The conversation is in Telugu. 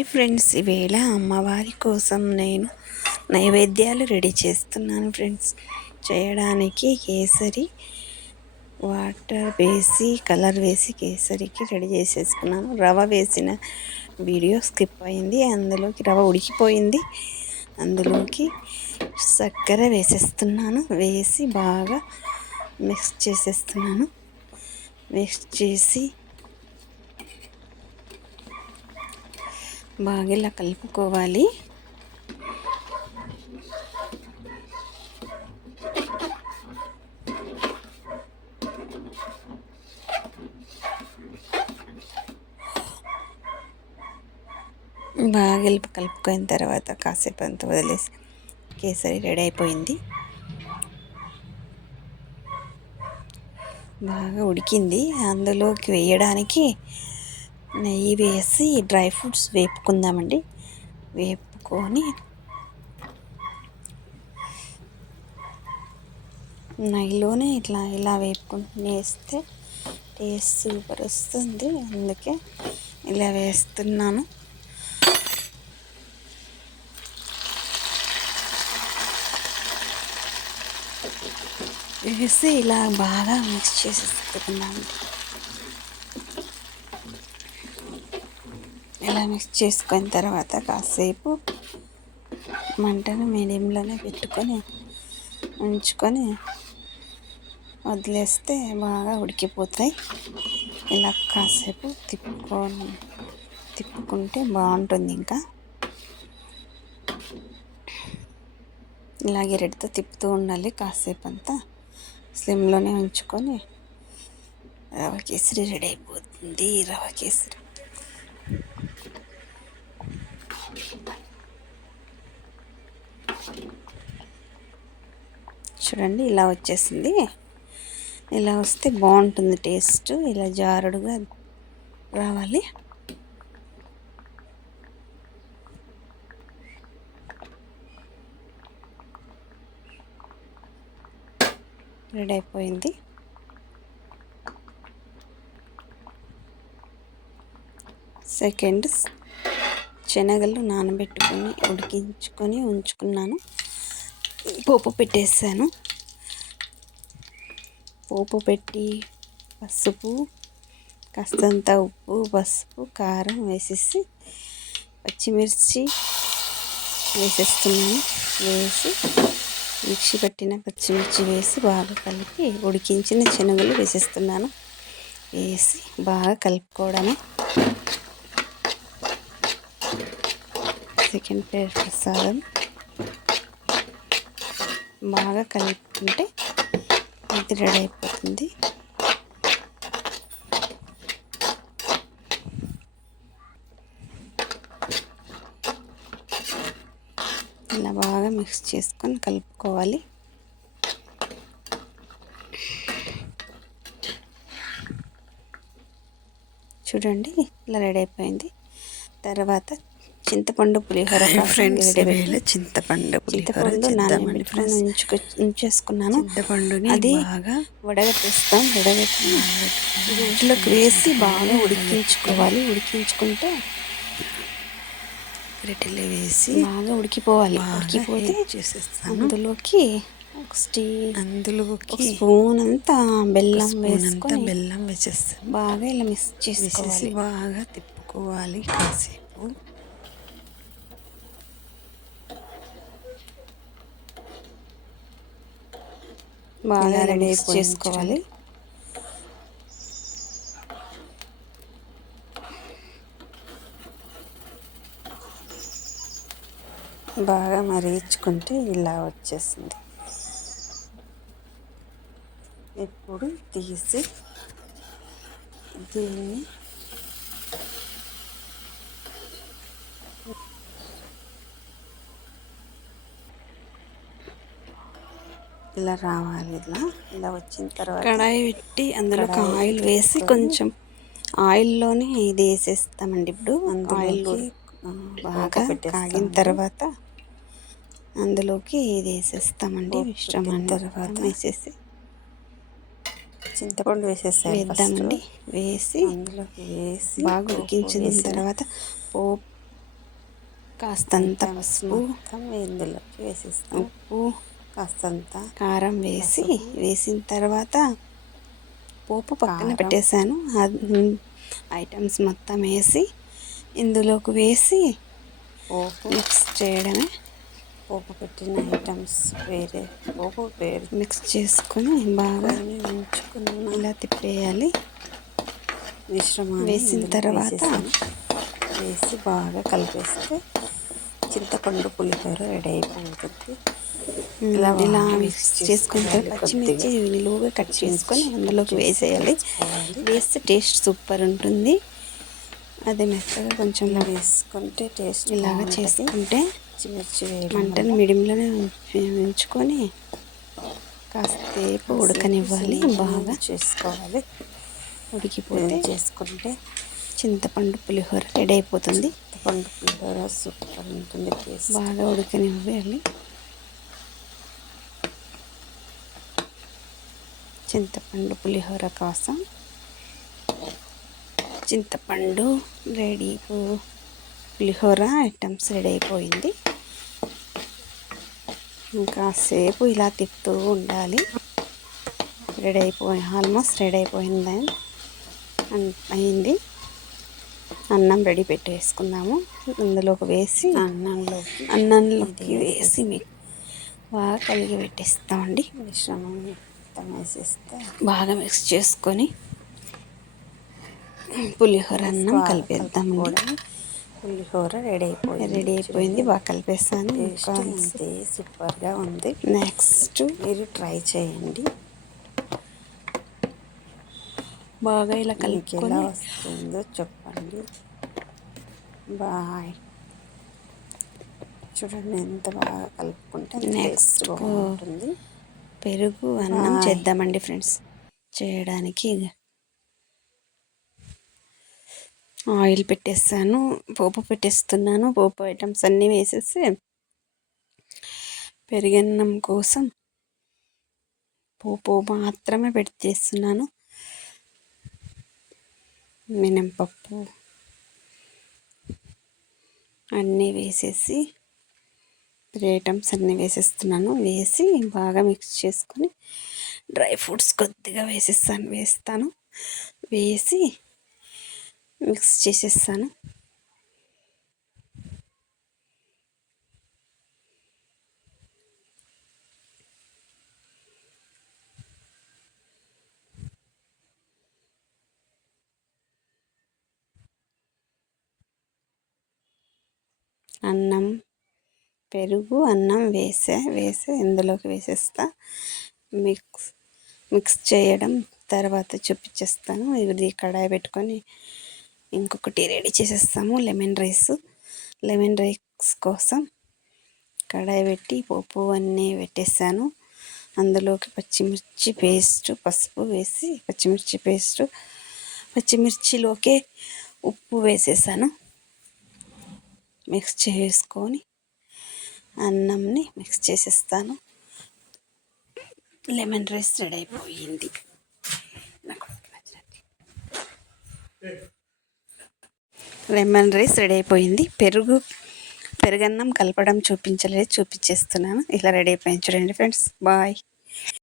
హాయ్ ఫ్రెండ్స్, ఈవేళ అమ్మవారి కోసం నేను నైవేద్యాలు రెడీ చేస్తున్నాను ఫ్రెండ్స్. చేయడానికి కేసరి వాటర్ వేసి కలర్ వేసి కేసరికి రెడీ చేసేసుకున్నాను. రవ వేసిన వీడియో స్కిప్ అయింది, అందులోకి రవ ఉడికిపోయింది. అందులోకి చక్కెర వేసేస్తున్నాను. వేసి బాగా మిక్స్ చేసేస్తున్నాను. మిక్స్ చేసి బాగా ఇలా కలుపుకోవాలి. బాగా కలుపుకున్న తర్వాత కాసేపు అంత వదిలేసి కేసరి రెడీ అయిపోయింది. బాగా ఉడికింది. అందులోకి వేయడానికి నెయ్యి వేసి డ్రై ఫ్రూట్స్ వేపుకుందామండి. వేపుకొని నెయ్యిలోనే ఇలా వేపుకుంటూ వేస్తే టేస్ట్ సూపర్ వస్తుంది. అందుకే ఇలా వేస్తున్నాను. వేసి ఇలా బాగా మిక్స్ చేసేసుకున్నాను. ఇలా మిక్స్ చేసుకున్న తర్వాత కాసేపు మంటను మీడియంలోనే పెట్టుకొని ఉంచుకొని వదిలేస్తే బాగా ఉడికిపోతాయి. ఇలా కాసేపు తిప్పుకుంటే బాగుంటుంది. ఇంకా ఇలా గెరటితో తిప్పుతూ ఉండాలి. కాసేపు అంతా స్లిమ్లోనే ఉంచుకొని రవ కేసరి రెడీ అయిపోతుంది. రవ కేసరి చూడండి, ఇలా వచ్చేసింది. ఇలా వస్తే బాగుంటుంది టేస్ట్. ఇలా జారుడుగా రావాలి. రెడీ అయిపోయింది. సెకండ్ శనగలు నానబెట్టుకొని ఉడికించుకొని ఉంచుకున్నాను. పోపు పెట్టేసాను. పోపు పెట్టి పసుపు, కాస్తంత ఉప్పు, పసుపు, కారం వేసేసి పచ్చిమిర్చి వేసేస్తున్నాను. వేసి మిక్సీ పట్టిన పచ్చిమిర్చి వేసి బాగా కలిపి ఉడికించిన శనగలు వేసేస్తున్నాను. వేసి బాగా కలుపుకోవడమే. సెకండ్ ప్రసాదం బాగా కలుపుకుంటే ఇది రెడీ అయిపోతుంది. ఇలా బాగా మిక్స్ చేసుకొని కలుపుకోవాలి. చూడండి, ఇలా రెడీ అయిపోయింది. తర్వాత చింతపండు పులిహోర ఉంచేసుకున్నాను. అది వడగట్టేస్తాం. వడగట్టిలోకి వేసి బాగా ఉడికించుకోవాలి. ఉడికించుకుంటే గరిటెలో వేసి బాగా ఉడికిపోవాలి. ఉడికిపోతే అందులోకి స్పూన్ అంతా బెల్లం వేసేస్తాం. బాగా ఇలా మిక్స్ చేసేసి బాగా తిప్పుకోవాలి. కాసేపు బాగా రెడీ చేసుకోవాలి. బాగా మరిగించుకుంటే ఇలా వచ్చేసింది. ఇప్పుడు తీసి దీన్ని ఇలా రావాలి. ఇలా వచ్చిన తర్వాత కడాయి పెట్టి అందులో ఆయిల్ వేసి కొంచెం ఆయిల్లోనే ఇది వేసేస్తామండి. ఇప్పుడు ఆయిల్ బాగా కాగిన తర్వాత అందులోకి ఇది వేసేస్తామండి. మిశ్రమాన్ని తర్వాత వేసేసి చింతపండు వేద్దామండి. వేసి అందులోకి వేసి బాగా ఉడికించిన తర్వాత కాస్తంత పసుపు మొత్తం ఇందులోకి వేసేస్తాం. ఉప్పు కాస్తంత కారం వేసిన తర్వాత పోపు పక్కన కారం పెట్టేశాను. ఐటమ్స్ మొత్తం వేసి ఇందులోకి వేసి పోపు మిక్స్ చేయడమే. పోపు పెట్టిన ఐటమ్స్ పోపు మిక్స్ చేసుకొని బాగా ఉంచుకున్న ఇలా తిప్పేయాలి. మిశ్రమాన్ని వేసిన తర్వాత వేసి బాగా కలిపేస్తే చింతపండు పులిహోర రెడీ అయిపోతుంది. ఇలా మిక్స్ చేసుకుంటే పచ్చిమిర్చి నిలువుగా కట్ చేసుకొని అందులోకి వేసేయాలి. వేస్తే టేస్ట్ సూపర్ ఉంటుంది. అది మెత్తగా కొంచెం వేసుకుంటే టేస్ట్ ఇలాగా చేసుకుంటే పచ్చిమిర్చి మంటను మీడియంలోనే ఉంచుకొని కాసేపు ఉడకనివ్వాలి. బాగా చేసుకోవాలి. ఉడికిపోతే చేసుకుంటే చింతపండు పులిహోర రెడీ అయిపోతుంది. చింతపండు పులిహోర సూపర్ ఉంటుంది. బాగా ఉడకనివ్వాలి. చింతపండు పులిహోర కోసం చింతపండు రెడీ, పులిహోర ఐటమ్స్ రెడీ అయిపోయింది. ఇంకాసేపు ఇలా తిప్పుతూ ఉండాలి. ఆల్మోస్ట్ రెడీ అయిపోయింది. అయింది. అన్నం రెడీ పెట్టేసుకుందాము. అందులోకి వేసి అన్నంలోకి వేసి బాగా కలిగి పెట్టేస్తామండి. మిశ్రమం మొత్తం వేసేస్తే బాగా మిక్స్ చేసుకొని పులిహోర అన్నం కలిపేద్దామండి. పులిహోర రెడీ అయిపోయింది. బాగా కలిపేస్తాను. అంతే సూపర్గా ఉంది. నెక్స్ట్ మీరు ట్రై చేయండి. బాగా ఇలా కలిపి ఎలా వస్తుందో చెప్పండి. బాయ్. చూడండి ఎంత బాగా కలుపుకుంటే నెక్స్ట్ బాగుంటుంది. పెరుగు అన్నం చేద్దామండి ఫ్రెండ్స్. చేయడానికి ఆయిల్ పెట్టేస్తాను. పోపు పెట్టేస్తున్నాను. పోపు ఐటమ్స్ అన్నీ వేసేసి పెరుగన్నం కోసం పోపు మాత్రమే పెట్టేస్తున్నాను. మినపప్పు అన్నీ వేసేసి ఐటమ్స్ అన్నీ వేసేస్తున్నాను. వేసి బాగా మిక్స్ చేసుకొని డ్రై ఫ్రూట్స్ కొద్దిగా వేస్తాను. వేసి మిక్స్ చేసేస్తాను. అన్నం, పెరుగు, అన్నం వేసి ఇందులోకి వేసేస్తా. మిక్స్ చేయడం తర్వాత చూపించేస్తాను. ఇది కడాయి పెట్టుకొని ఇంకొకటి రెడీ చేసేస్తాము. లెమన్ రైస్ కోసం కడాయి పెట్టి పోపు అన్నీ పెట్టేసాను. అందులోకి పచ్చిమిర్చి పేస్టు, పసుపు వేసి పచ్చిమిర్చిలోకే ఉప్పు వేసేసాను. మిక్స్ చేసుకొని అన్నంని మిక్స్ చేసేస్తాను. లెమన్ రైస్ రెడీ అయిపోయింది. పెరుగన్నం కలపడం చూపించేస్తున్నాను. ఇలా రెడీ అయిపోయింది. చూడండి ఫ్రెండ్స్. బాయ్.